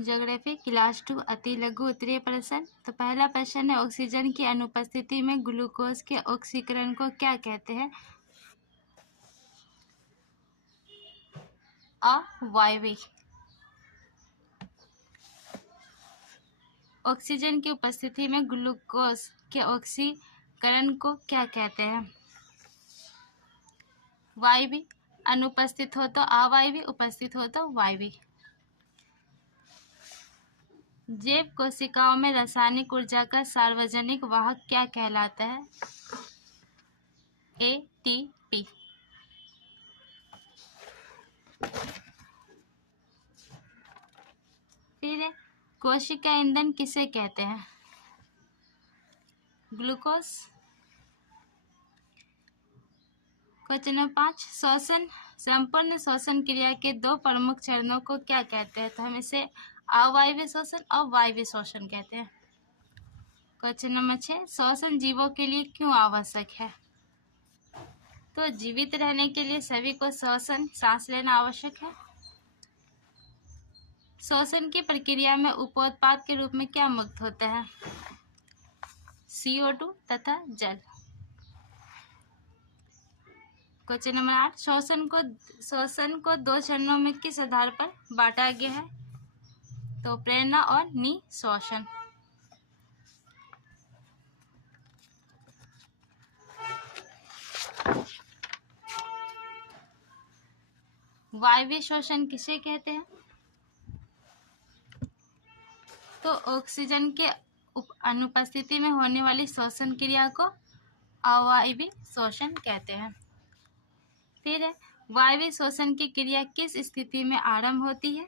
Geography class 2 अति लघु उत्तरीय प्रश्न। तो पहला प्रश्न है, ऑक्सीजन की अनुपस्थिति में ग्लूकोज के ऑक्सीकरण को क्या कहते हैं? अवायवीय। ऑक्सीजन की उपस्थिति में ग्लूकोज के ऑक्सीकरण को क्या कहते हैं? वायवीय। अनुपस्थित हो तो अवायवीय, उपस्थित हो तो वायवीय। जैव कोशिकाओं में रासायनिक ऊर्जा का सार्वजनिक वाहक क्या कहलाता है? एटीपी। फिर कोशिका ईंधन किसे कहते हैं? ग्लूकोज। क्वेश्चन नंबर 5, श्वसन संपूर्ण श्वसन क्रिया के दो प्रमुख चरणों को क्या कहते हैं? तो हम इसे अवायवीय श्वसन और वायवीय श्वसन कहते हैं। क्वेश्चन नंबर 6, श्वसन जीवों के लिए क्यों आवश्यक है? तो जीवित रहने के लिए सभी को श्वसन सांस लेना आवश्यक है। श्वसन की प्रक्रिया में उपोत्पाद के रूप में क्या मुक्त होता है? CO2 तथा जल। क्वेश्चन नंबर 8, श्वसन को दो चरणों में किस आधार पर बांटा गया है? तो प्रेरणा और निःश्वसन। वायवीय श्वसन किसे कहते हैं? तो ऑक्सीजन के अनुपस्थिति में होने वाली श्वसन क्रिया को अवायवीय श्वसन कहते हैं। फिर है, वायवीय श्वसन की क्रिया किस स्थिति में आरंभ होती है?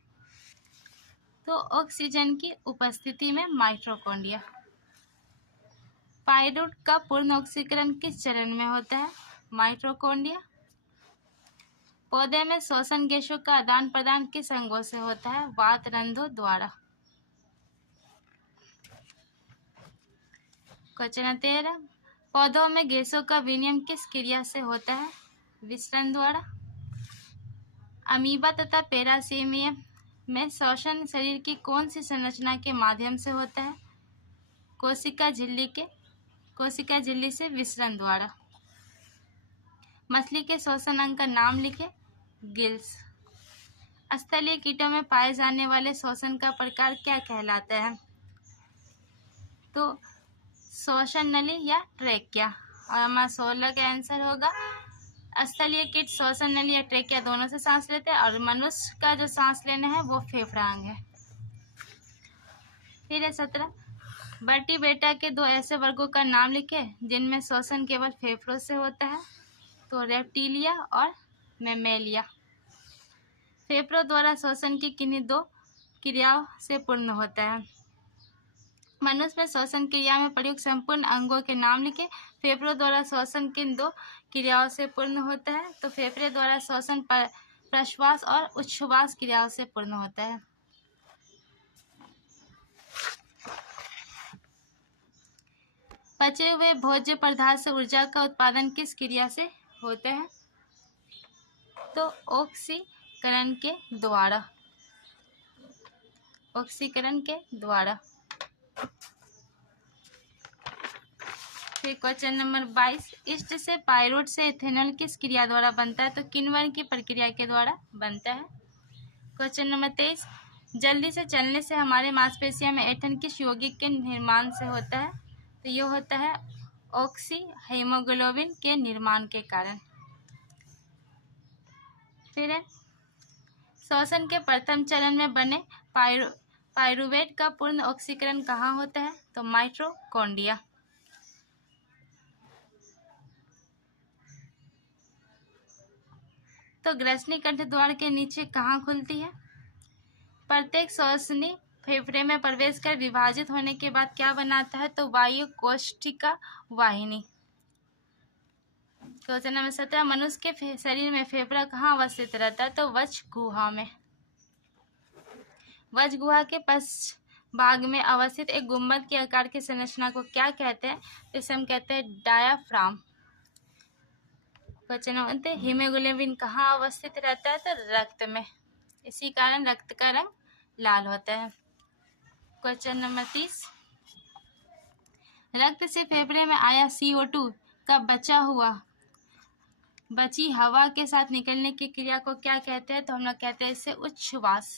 तो ऑक्सीजन की उपस्थिति में माइटोकॉन्ड्रिया। पाइरूट का पूर्ण ऑक्सीकरण किस चरण में होता है? माइटोकॉन्ड्रिया। पौधे में श्वसन गैसों का आदान प्रदान किस अंगों से होता है? वात रंध्रों द्वारा। क्वेश्चन 13, पौधों में गैसों का विनिमय किस क्रिया से होता है? विसरण द्वारा। अमीबा तथा पैरासीमियम में श्वसन शरीर की कौन सी संरचना के माध्यम से होता है? कोशिका झिल्ली से विसरण द्वारा। मछली के श्वसन अंग का नाम लिखे। गिल्स। स्थलीय कीटों में पाए जाने वाले श्वसन का प्रकार क्या कहलाता है? तो श्वसन नली या ट्रेकिया। और हमारा 16 का आंसर होगा, स्थलीय कीट श्वसन नली या ट्रेकिया दोनों से सांस लेते हैं, और मनुष्य का जो सांस लेना है वो फेफड़ा अंग है। फिर है 17, वर्टिब्रेटा के दो ऐसे वर्गों का नाम लिखे जिनमें श्वसन केवल फेफड़ों से होता है। तो रेप्टिलिया और मैमेलिया। फेफड़ों द्वारा श्वसन की किन्हीं दो क्रियाओं से पूर्ण होता है? मनुष्य में श्वसन क्रिया में प्रयुक्त संपूर्ण अंगों के नाम लिखे। फेफड़ों द्वारा श्वसन किन दो क्रियाओं से पूर्ण होता है? तो फेफड़े द्वारा श्वसन प्रश्वास और उच्छ्वास क्रियाओं से पूर्ण होता है। पचे हुए भोज्य पदार्थ से ऊर्जा का उत्पादन किस क्रिया से होता है? तो ऑक्सीकरण के द्वारा। ऑक्सीकरण के द्वारा। फिर क्वेश्चन नंबर 22, ईस्ट से पाइरूट से इथेनॉल किस क्रिया द्वारा बनता है? तो किण्वन की प्रक्रिया के द्वारा बनता है। क्वेश्चन नंबर 23, जल्दी से चलने से हमारे मांसपेशियों में ऐंठन किस यौगिक के निर्माण से होता है? तो ये होता है ऑक्सी हीमोग्लोबिन के निर्माण के कारण। फिर है, श्वसन के प्रथम चरण में बने पाइरूवेट का पूर्ण ऑक्सीकरण कहाँ होता है? तो माइटोकॉन्ड्रिया। तो ग्रसनी कंठ द्वार के नीचे कहाँ खुलती है? प्रत्येक श्वसनी फेफड़े में प्रवेश कर विभाजित होने के बाद क्या बनाता है? तो वायु कोशिका वाहिनी। क्वेश्चन नंबर 17, मनुष्य के शरीर में फेफड़ा कहाँ अवस्थित रहता है? तो वक्ष गुहा में। वक्ष गुहा के पश्च भाग में अवस्थित एक गुंबद के आकार की संरचना को क्या कहते हैं? इसे हम कहते हैं डायाफ्राम। क्वेश्चन नंबर, हीमोग्लोबिन कहाँ अवस्थित रहता है? तो रक्त में। इसी कारण रक्त का रंग लाल होता है। क्वेश्चन नंबर 30, रक्त से फेफड़े में आया CO2 का बची हवा के साथ निकलने की क्रिया को क्या कहते हैं? तो हम लोग कहते हैं इसे उच्छ्वास।